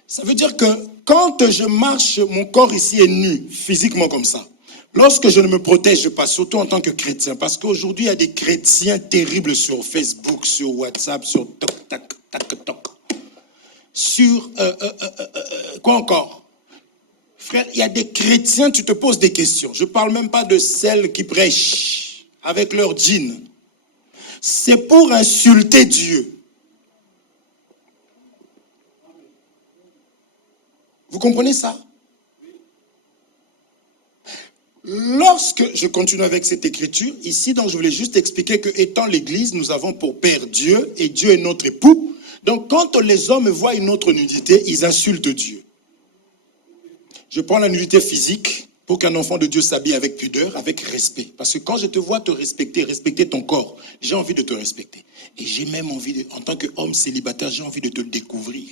Ça veut dire que quand je marche, mon corps ici est nu, physiquement comme ça. Lorsque je ne me protège pas, surtout en tant que chrétien, parce qu'aujourd'hui, il y a des chrétiens terribles sur Facebook, sur WhatsApp, sur toc, tac, tac, toc. Sur, quoi encore? Frère, il y a des chrétiens, tu te poses des questions. Je ne parle même pas de celles qui prêchent avec leur djinn. C'est pour insulter Dieu. Vous comprenez ça? Lorsque, je continue avec cette écriture, ici, donc je voulais juste expliquer que étant l'Église, nous avons pour Père Dieu, et Dieu est notre époux. Donc quand les hommes voient une autre nudité, ils insultent Dieu. Je prends la nudité physique pour qu'un enfant de Dieu s'habille avec pudeur, avec respect. Parce que quand je te vois te respecter, respecter ton corps, j'ai envie de te respecter. Et j'ai même envie, en tant qu'homme célibataire, j'ai envie de te découvrir.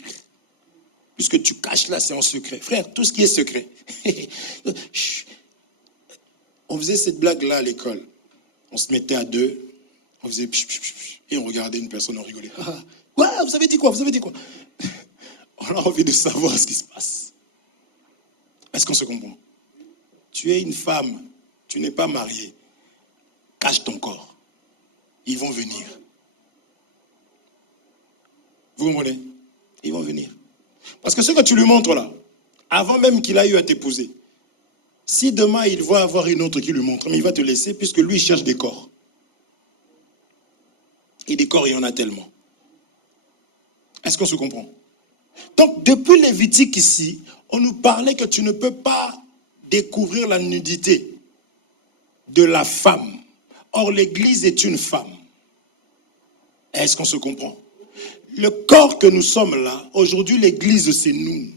Puisque tu caches là, c'est en secret. Frère, tout ce qui est secret. On faisait cette blague-là à l'école. On se mettait à deux, on faisait pch, pch, pch, pch, et on regardait une personne, on rigolait. Ouais, vous avez dit quoi? Vous avez dit quoi? On a envie de savoir ce qui se passe. Est-ce qu'on se comprend? Tu es une femme, tu n'es pas mariée. Cache ton corps. Ils vont venir. Vous comprenez? Ils vont venir. Parce que ce que tu lui montres là, avant même qu'il a eu à t'épouser, si demain il va avoir une autre qui lui montre, mais il va te laisser puisque lui il cherche des corps. Et des corps, il y en a tellement. Est-ce qu'on se comprend? Donc, depuis Lévitique ici, on nous parlait que tu ne peux pas découvrir la nudité de la femme. Or, l'Église est une femme. Est-ce qu'on se comprend? Le corps que nous sommes là, aujourd'hui, l'Église, c'est nous.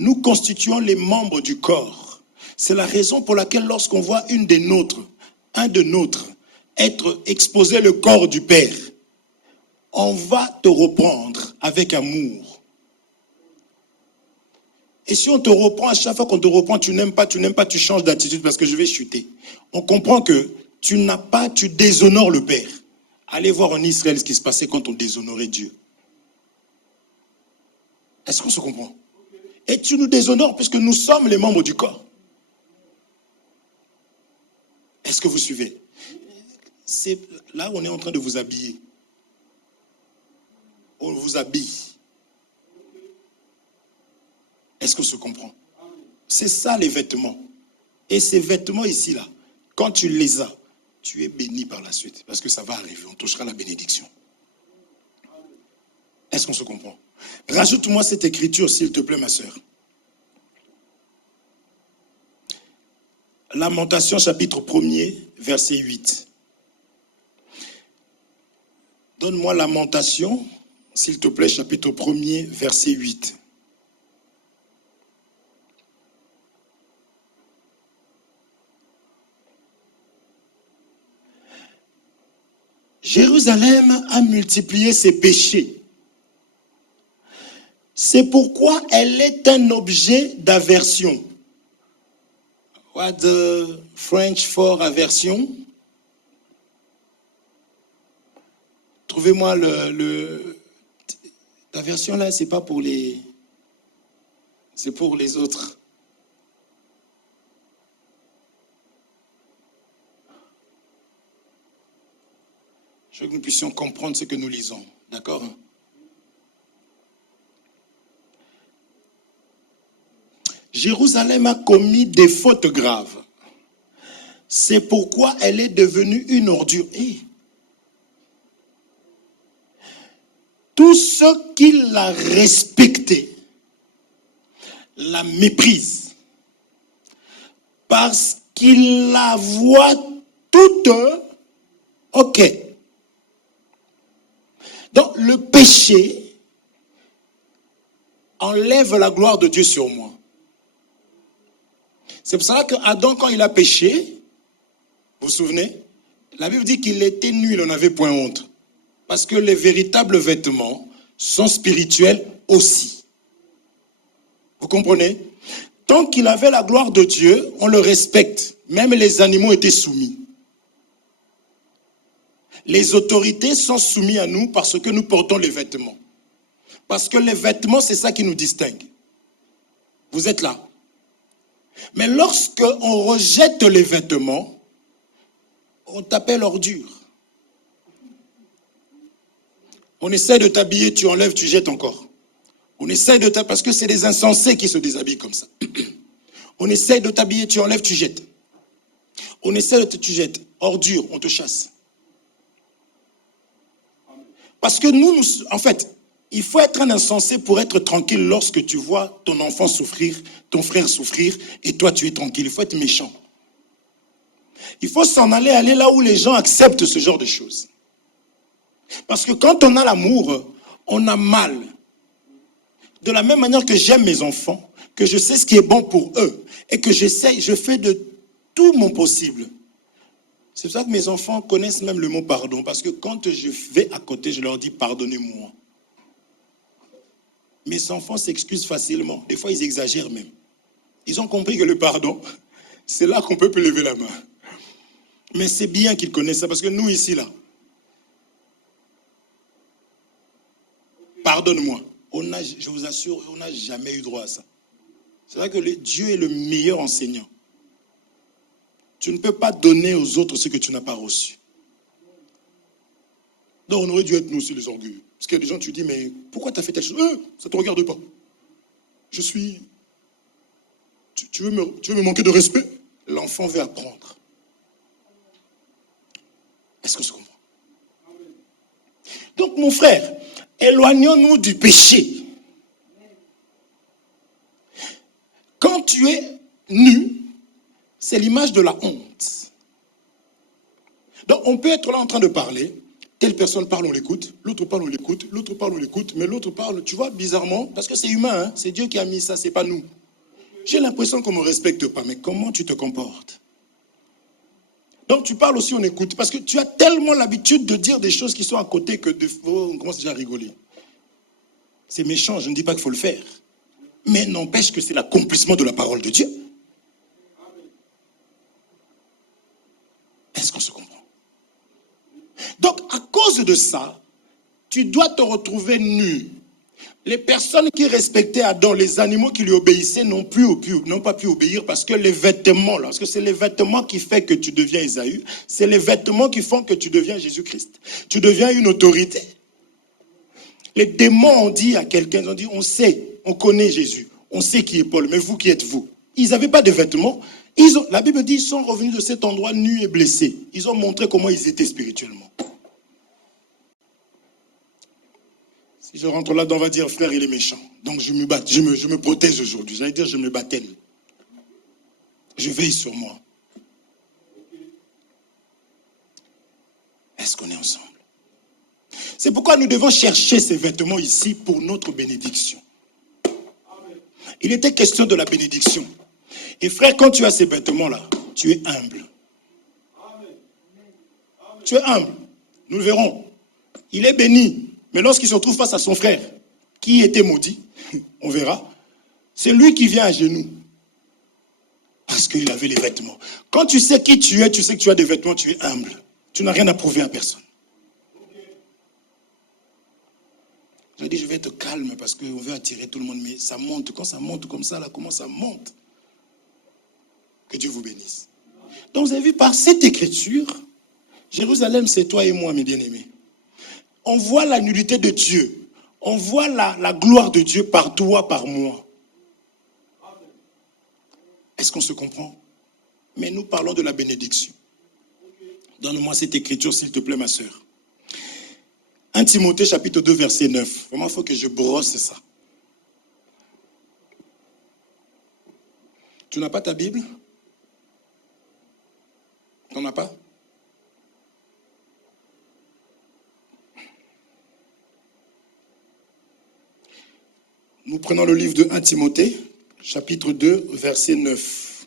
Nous constituons les membres du corps. C'est la raison pour laquelle lorsqu'on voit un de nôtres, être exposé le corps du Père, on va te reprendre avec amour. Et si on te reprend, à chaque fois qu'on te reprend, tu n'aimes pas, tu changes d'attitude parce que je vais chuter. On comprend que tu déshonores le Père. Allez voir en Israël ce qui se passait quand on déshonorait Dieu. Est-ce qu'on se comprend? Et tu nous déshonores puisque nous sommes les membres du corps. Est-ce que vous suivez? C'est là où on est en train de vous habiller. On vous habille. Est-ce qu'on se comprend? C'est ça les vêtements. Et ces vêtements ici, là, quand tu les as, tu es béni par la suite. Parce que ça va arriver, on touchera la bénédiction. Est-ce qu'on se comprend? Rajoute-moi cette écriture, s'il te plaît, ma sœur. Lamentation, chapitre 1er, verset 8. Donne-moi Lamentation, s'il te plaît, chapitre 1er, verset 8. Jérusalem a multiplié ses péchés. C'est pourquoi elle est un objet d'aversion. What the French for aversion? Trouvez-moi l'aversion là, c'est pas pour les... C'est pour les autres. Je veux que nous puissions comprendre ce que nous lisons. D'accord? Jérusalem a commis des fautes graves. C'est pourquoi elle est devenue une ordure. Et tous ceux qui la respectaient la méprisent parce qu'ils la voient toute ok. Donc le péché enlève la gloire de Dieu sur moi. C'est pour ça qu'Adam, quand il a péché, vous vous souvenez, la Bible dit qu'il était nu, il n'en avait point honte. Parce que les véritables vêtements sont spirituels aussi. Vous comprenez? Tant qu'il avait la gloire de Dieu, on le respecte. Même les animaux étaient soumis. Les autorités sont soumises à nous parce que nous portons les vêtements. Parce que les vêtements, c'est ça qui nous distingue. Vous êtes là. Mais lorsque on rejette les vêtements, on t'appelle ordure. On essaie de t'habiller, tu enlèves, tu jettes encore. On essaie de t'habiller, parce que c'est des insensés qui se déshabillent comme ça. On essaie de t'habiller, tu enlèves, tu jettes. On essaie de tu jettes. Ordure, on te chasse. Parce que nous, en fait, il faut être un insensé pour être tranquille lorsque tu vois ton enfant souffrir, ton frère souffrir, et toi tu es tranquille. Il faut être méchant. Il faut s'en aller là où les gens acceptent ce genre de choses. Parce que quand on a l'amour, on a mal. De la même manière que j'aime mes enfants, que je sais ce qui est bon pour eux, et que je fais de tout mon possible. C'est pour ça que mes enfants connaissent même le mot pardon, parce que quand je vais à côté, je leur dis pardonnez-moi. Mes enfants s'excusent facilement. Des fois, ils exagèrent même. Ils ont compris que le pardon, c'est là qu'on peut lever la main. Mais c'est bien qu'ils connaissent ça, parce que nous, ici, là, pardonne-moi. Je vous assure, on n'a jamais eu droit à ça. C'est vrai que Dieu est le meilleur enseignant. Tu ne peux pas donner aux autres ce que tu n'as pas reçu. Donc on aurait dû être nous aussi les orgueilleux. Parce qu'il y a des gens, tu dis, mais pourquoi tu as fait telle chose? Ça ne te regarde pas. Je suis... Tu veux me manquer de respect? L'enfant veut apprendre. Est-ce que je comprends? Donc mon frère, éloignons-nous du péché. Quand tu es nu, c'est l'image de la honte. Donc on peut être là en train de parler, telle personne parle, on l'écoute, l'autre parle, on l'écoute, l'autre parle, on l'écoute, mais l'autre parle, tu vois, bizarrement, parce que c'est humain, hein, c'est Dieu qui a mis ça, c'est pas nous. J'ai l'impression qu'on ne me respecte pas, mais comment tu te comportes? Donc tu parles aussi, on écoute, parce que tu as tellement l'habitude de dire des choses qui sont à côté que on commence déjà à rigoler. C'est méchant, je ne dis pas qu'il faut le faire, mais n'empêche que c'est l'accomplissement de la parole de Dieu. Est-ce qu'on se comprend? Donc, à cause de ça, tu dois te retrouver nu. Les personnes qui respectaient Adam, les animaux qui lui obéissaient, n'ont pas pu obéir parce que les vêtements, parce que c'est les vêtements qui font que tu deviens Ésaü, c'est les vêtements qui font que tu deviens Jésus-Christ. Tu deviens une autorité. Les démons ont dit à quelqu'un, ils ont dit, on sait, on connaît Jésus, on sait qui est Paul, mais vous qui êtes vous? Ils n'avaient pas de vêtements. La Bible dit, ils sont revenus de cet endroit nus et blessés. Ils ont montré comment ils étaient spirituellement. Si je rentre là-dedans, on va dire, frère, il est méchant. Donc je me protège aujourd'hui. J'allais dire, je me baptême. Je veille sur moi. Est-ce qu'on est ensemble? C'est pourquoi nous devons chercher ces vêtements ici pour notre bénédiction. Il était question de la bénédiction. Et frère, quand tu as ces vêtements-là, tu es humble. Tu es humble. Nous le verrons. Il est béni. Mais lorsqu'il se retrouve face à son frère, qui était maudit, on verra, c'est lui qui vient à genoux. Parce qu'il avait les vêtements. Quand tu sais qui tu es, tu sais que tu as des vêtements, tu es humble. Tu n'as rien à prouver à personne. J'ai dit, je vais être calme parce qu'on veut attirer tout le monde. Mais ça monte. Quand ça monte comme ça, là, comment ça monte? Que Dieu vous bénisse. Donc vous avez vu, par cette écriture, Jérusalem, c'est toi et moi, mes bien-aimés. On voit la nullité de Dieu. On voit la gloire de Dieu par toi, par moi. Est-ce qu'on se comprend? Mais nous parlons de la bénédiction. Donne-moi cette écriture, s'il te plaît, ma sœur. 1 Timothée, chapitre 2, verset 9. Vraiment, il faut que je brosse ça. Tu n'as pas ta Bible? Tu n'en as pas? Nous prenons le livre de 1 Timothée, chapitre 2, verset 9.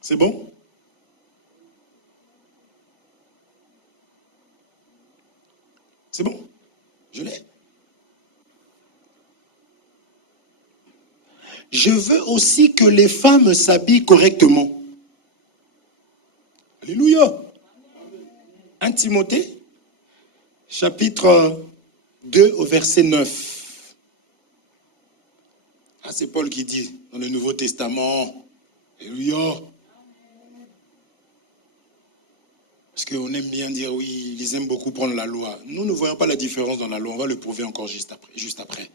C'est bon? C'est bon? Je l'ai. Je veux aussi que les femmes s'habillent correctement. Alléluia. 1 Timothée, chapitre 2 au verset 9. Ah, c'est Paul qui dit dans le Nouveau Testament. Alléluia. Parce qu'on aime bien dire, oui, ils aiment beaucoup prendre la loi. Nous ne voyons pas la différence dans la loi. On va le prouver encore juste après.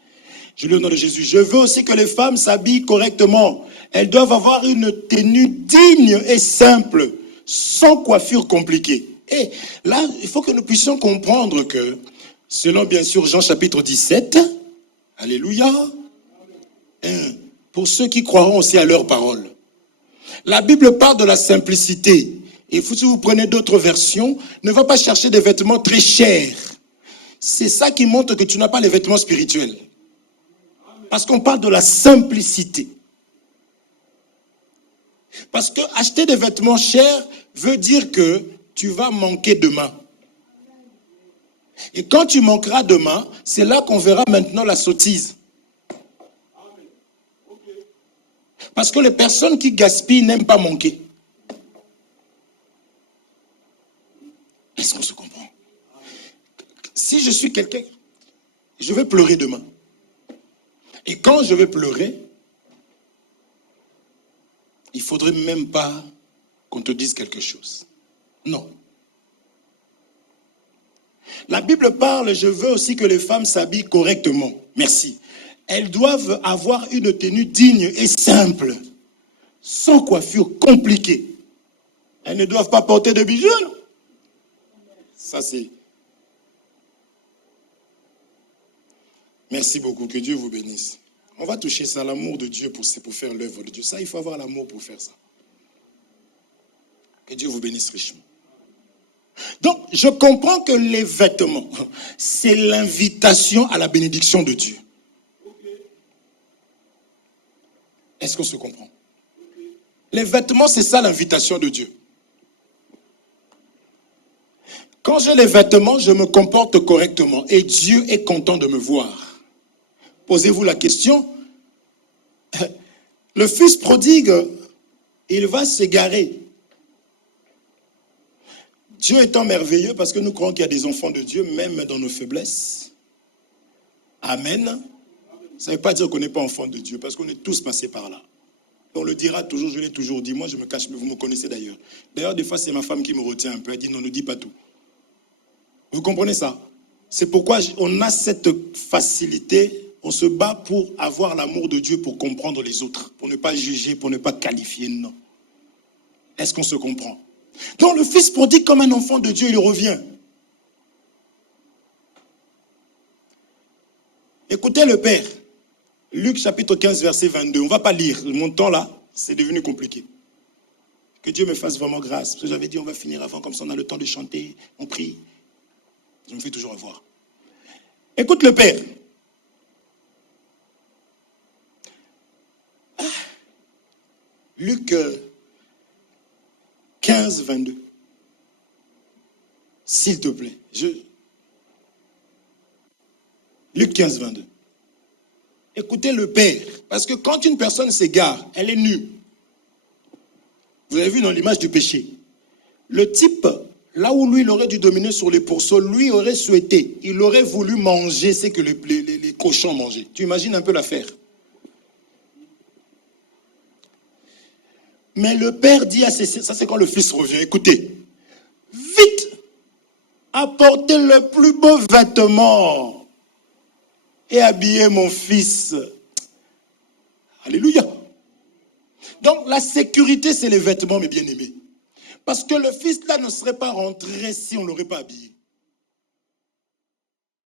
Je lis au nom de Jésus. Je veux aussi que les femmes s'habillent correctement. Elles doivent avoir une tenue digne et simple, sans coiffure compliquée. Et là, il faut que nous puissions comprendre que, selon bien sûr Jean chapitre 17, alléluia, pour ceux qui croiront aussi à leur parole. La Bible parle de la simplicité. Et si vous prenez d'autres versions, ne va pas chercher des vêtements très chers. C'est ça qui montre que tu n'as pas les vêtements spirituels. Parce qu'on parle de la simplicité. Parce que acheter des vêtements chers veut dire que tu vas manquer demain. Et quand tu manqueras demain, c'est là qu'on verra maintenant la sottise. Parce que les personnes qui gaspillent n'aiment pas manquer. Est-ce qu'on se comprend? Si je suis quelqu'un, je vais pleurer demain. Et quand je vais pleurer, il ne faudrait même pas qu'on te dise quelque chose. Non. La Bible parle, je veux aussi que les femmes s'habillent correctement. Merci. Elles doivent avoir une tenue digne et simple, sans coiffure compliquée. Elles ne doivent pas porter de bijoux. Ça, c'est... Merci beaucoup, que Dieu vous bénisse. On va toucher ça, l'amour de Dieu pour faire l'œuvre de Dieu. Ça, il faut avoir l'amour pour faire ça. Que Dieu vous bénisse richement. Donc, je comprends que les vêtements, c'est l'invitation à la bénédiction de Dieu. Est-ce qu'on se comprend? Les vêtements, c'est ça l'invitation de Dieu. Quand j'ai les vêtements, je me comporte correctement et Dieu est content de me voir. Posez-vous la question, le fils prodigue, il va s'égarer. Dieu étant merveilleux, parce que nous croyons qu'il y a des enfants de Dieu, même dans nos faiblesses. Amen. Ça ne veut pas dire qu'on n'est pas enfant de Dieu, parce qu'on est tous passés par là. On le dira toujours, je l'ai toujours dit. Moi, je me cache, mais vous me connaissez d'ailleurs. D'ailleurs, des fois, c'est ma femme qui me retient un peu. Elle dit, non, ne dis pas tout. Vous comprenez ça? C'est pourquoi on a cette facilité. On se bat pour avoir l'amour de Dieu, pour comprendre les autres, pour ne pas juger, pour ne pas qualifier, non. Est-ce qu'on se comprend? Donc le fils prodigue comme un enfant de Dieu, il revient. Écoutez le Père. Luc chapitre 15, verset 22. On ne va pas lire. Mon temps là, c'est devenu compliqué. Que Dieu me fasse vraiment grâce. Parce que j'avais dit on va finir avant, comme ça on a le temps de chanter, on prie. Je me fais toujours avoir. Écoute le Père. Luc 15, 22. S'il te plaît. Luc 15, 22. Écoutez le Père. Parce que quand une personne s'égare, elle est nue. Vous avez vu dans l'image du péché. Le type, là où lui, il aurait dû dominer sur les pourceaux, lui aurait souhaité, il aurait voulu manger ce que les cochons mangeaient. Tu imagines un peu l'affaire. Mais le père dit à ses... Ça, c'est quand le fils revient. Écoutez, vite, apportez le plus beau vêtement et habillez mon fils. Alléluia. Donc, la sécurité, c'est les vêtements, mes bien-aimés. Parce que le fils, là, ne serait pas rentré si on ne l'aurait pas habillé.